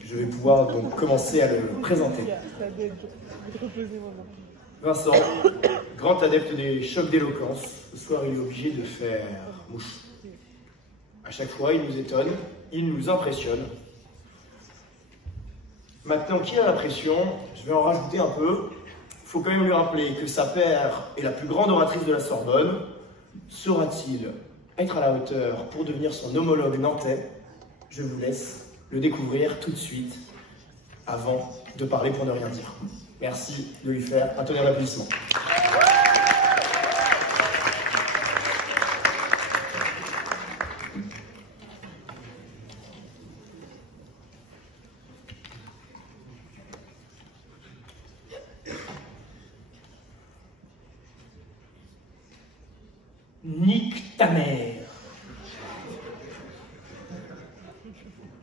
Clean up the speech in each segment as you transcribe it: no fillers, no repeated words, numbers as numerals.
Je vais pouvoir donc commencer à le présenter. Vincent, grand adepte des chocs d'éloquence, ce soir il est obligé de faire mouche. À chaque fois, il nous étonne, il nous impressionne. Maintenant qu'il a la pression, je vais en rajouter un peu. Il faut quand même lui rappeler que sa père est la plus grande oratrice de la Sorbonne. Saura-t-il être à la hauteur pour devenir son homologue nantais? Je vous laisse le découvrir tout de suite, avant de parler pour ne rien dire. Merci de lui faire un tonnerre d'applaudissements. Nique ta mère.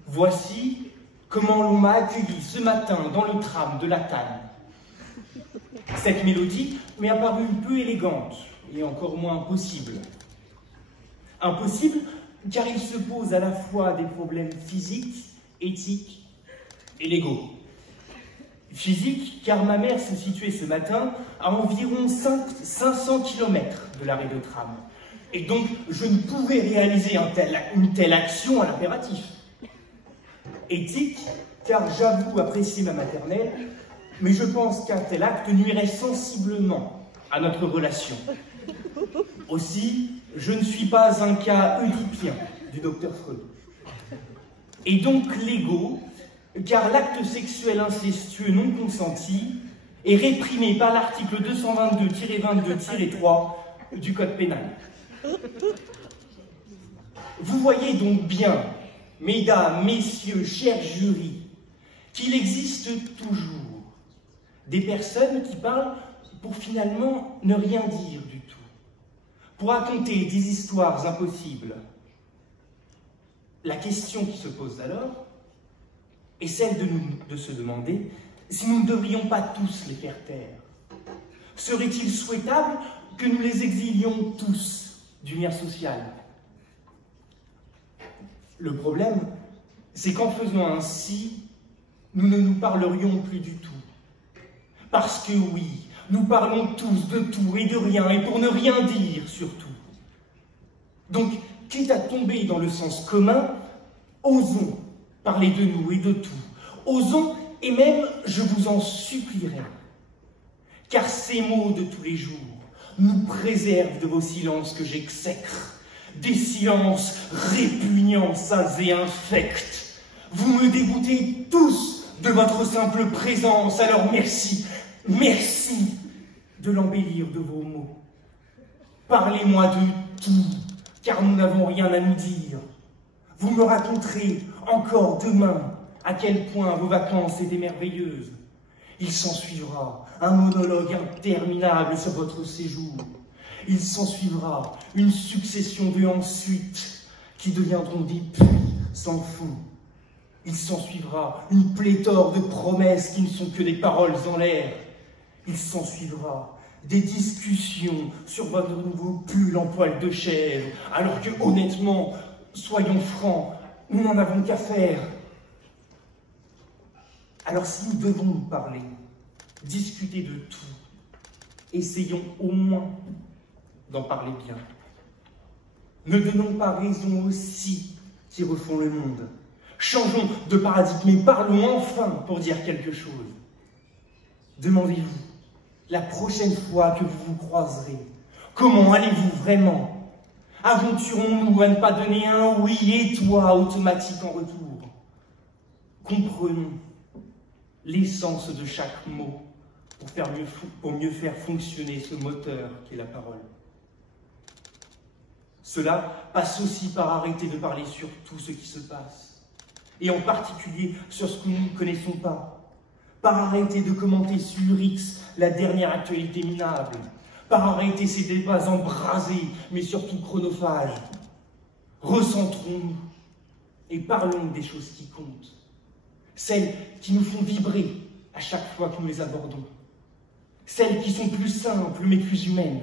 Voici comment l'on m'a accueilli ce matin dans le tram de la Tanne. Cette mélodie m'est apparue peu élégante et encore moins possible. Impossible car il se pose à la fois des problèmes physiques, éthiques et légaux. Physique car ma mère se situait ce matin à environ 500 km de l'arrêt de tram. Et donc, je ne pouvais réaliser une telle action à l'impératif. Éthique, car j'avoue apprécier ma maternelle, mais je pense qu'un tel acte nuirait sensiblement à notre relation. Aussi, je ne suis pas un cas oedipien du docteur Freud. Et donc légaux, car l'acte sexuel incestueux non consenti est réprimé par l'article 222-22-3 du Code pénal. Vous voyez donc bien, mesdames, messieurs, chers jurys, qu'il existe toujours des personnes qui parlent pour finalement ne rien dire du tout, pour raconter des histoires impossibles. La question qui se pose alors est celle de se demander si nous ne devrions pas tous les faire taire. Serait-il souhaitable que nous les exilions tous du lien social? Le problème, c'est qu'en faisant ainsi, nous ne nous parlerions plus du tout. Parce que oui, nous parlons tous de tout et de rien, et pour ne rien dire surtout. Donc, quitte à tomber dans le sens commun, osons parler de nous et de tout. Osons, et même, je vous en supplierai. Car ces mots de tous les jours nous préservent de vos silences que j'exècre. Des silences répugnants, sales et infects. Vous me dégoûtez tous de votre simple présence, alors merci, merci de l'embellir de vos mots. Parlez-moi de tout, car nous n'avons rien à nous dire. Vous me raconterez encore demain à quel point vos vacances étaient merveilleuses. Il s'ensuivra un monologue interminable sur votre séjour. Il s'ensuivra une succession de ensuite qui deviendront des puits sans fond. Il s'ensuivra une pléthore de promesses qui ne sont que des paroles en l'air. Il s'ensuivra des discussions sur votre nouveau pull en poil de chèvre, alors que, honnêtement, soyons francs, nous n'en avons qu'à faire. Alors si nous devons nous parler, discuter de tout, essayons au moins d'en parler bien. Ne donnons pas raison aux si qui refont le monde. Changeons de paradigme et parlons enfin pour dire quelque chose. Demandez-vous, la prochaine fois que vous vous croiserez, comment allez-vous vraiment? Aventurons-nous à ne pas donner un oui et toi automatique en retour. Comprenons l'essence de chaque mot pour mieux faire fonctionner ce moteur qu'est la parole. Cela passe aussi par arrêter de parler sur tout ce qui se passe, et en particulier sur ce que nous ne connaissons pas, par arrêter de commenter sur X la dernière actualité minable, par arrêter ces débats embrasés, mais surtout chronophages. Recentrons-nous et parlons des choses qui comptent, celles qui nous font vibrer à chaque fois que nous les abordons, celles qui sont plus simples mais plus humaines.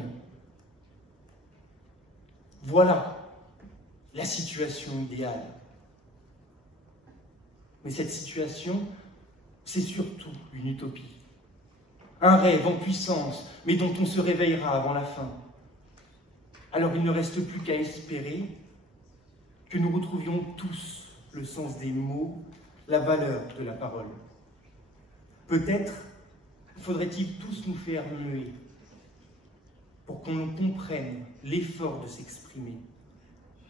Voilà la situation idéale. Mais cette situation, c'est surtout une utopie. Un rêve en puissance, mais dont on se réveillera avant la fin. Alors il ne reste plus qu'à espérer que nous retrouvions tous le sens des mots, la valeur de la parole. Peut-être faudrait-il tous nous faire muer pour qu'on comprenne l'effort de s'exprimer,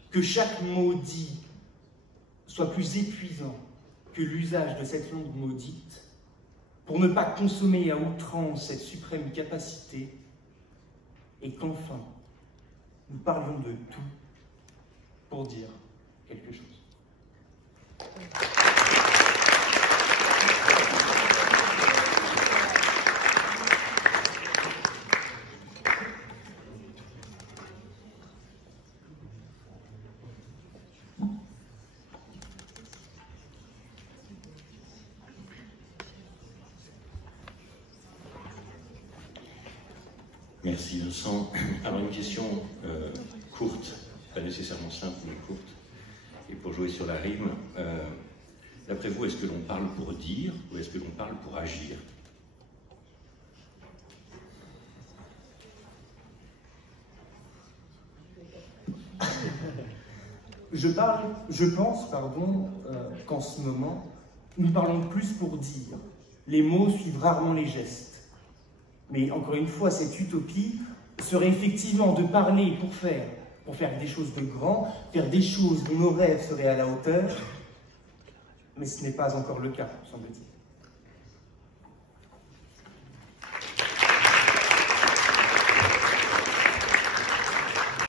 que chaque mot dit soit plus épuisant que l'usage de cette langue maudite, pour ne pas consommer à outrance cette suprême capacité, et qu'enfin, nous parlions de tout pour dire quelque chose. Merci Vincent. Alors une question courte, pas nécessairement simple, mais courte, et pour jouer sur la rime. D'après vous, est-ce que l'on parle pour dire ou est-ce que l'on parle pour agir? Je pense, qu'en ce moment, nous parlons plus pour dire. Les mots suivent rarement les gestes. Mais encore une fois, cette utopie serait effectivement de parler pour faire des choses de grand, faire des choses dont nos rêves seraient à la hauteur. Mais ce n'est pas encore le cas, semble-t-il.